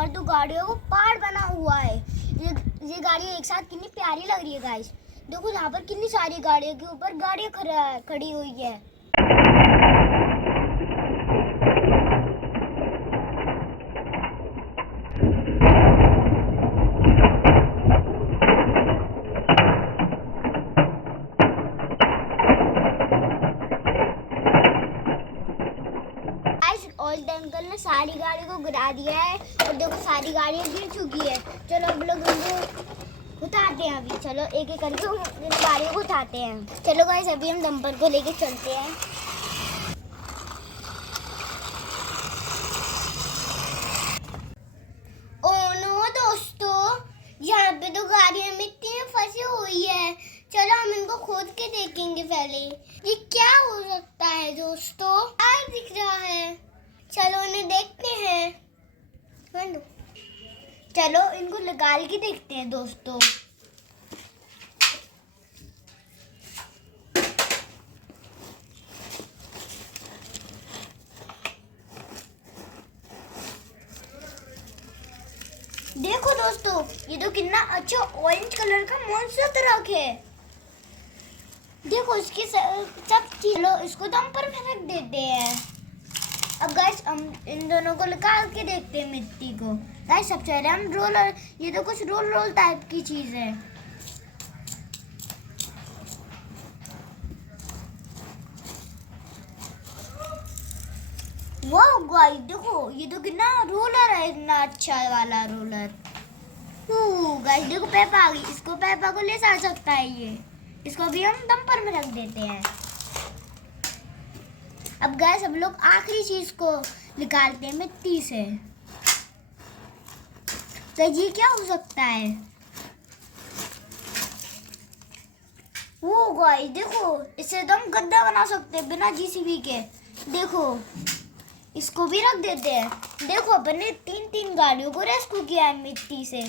पर तो गाड़ियों को पहाड़ बना हुआ है। ये गाड़ी एक साथ कितनी प्यारी लग रही है गाइस। देखो यहाँ पर कितनी सारी गाड़ियों के ऊपर गाड़ियाँ खड़ी हुई है। ऑयल टैंकर ने सारी गाड़ी को गिरा दिया है और देखो सारी गाड़ियाँ गिर चुकी है। चलो अब लोग इनको उतारते हैं। अभी चलो एक एक करके इन गाड़ियों को उठाते हैं। चलो गाइस अभी हम डंपर को लेके चलते हैं। ओह नो दोस्तों, यहाँ पे तो गाड़ियाँ मिट्टी में फंसी हुई है। चलो हम इनको खोद के देखेंगे पहले। ये क्या हो सकता है दोस्तों? टायर दिख रहा है। चलो इन्हें देखते हैं। चलो इनको निकाल के देखते हैं दोस्तों। देखो दोस्तों, ये तो कितना अच्छा ऑरेंज कलर का मॉन्स्टर ट्रक है। देखो इसकी सब चीज़। इसको तो हम पर फेंक देते हैं। अब गाइस हम इन दोनों को निकाल के देखते हैं मिट्टी को। गाइस सबसे पहले हम रोलर, ये तो कुछ रोल टाइप की चीज है। वाह गाइस देखो, ये तो कितना रोलर है, इतना अच्छा वाला रोलर। गाइस देखो पेपा आ गई। इसको पेपा को ले जा सकता है ये। इसको भी हम डंपर में रख देते हैं। अब गाइस हम लोग आखिरी चीज को निकालते हैं मिट्टी से। तो ये क्या हो सकता है? वो गाइस देखो, इससे तो हम गद्दा बना सकते हैं बिना जीसीबी के। देखो इसको भी रख देते हैं। देखो अपन ने 3 गाड़ियों को रेस्क्यू किया है मिट्टी से।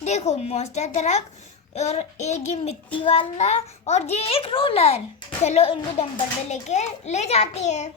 देखो मॉन्स्टर ट्रक और एक ये मिट्टी वाला और ये एक रोलर। चलो इनको डंपर पे लेके ले जाते हैं।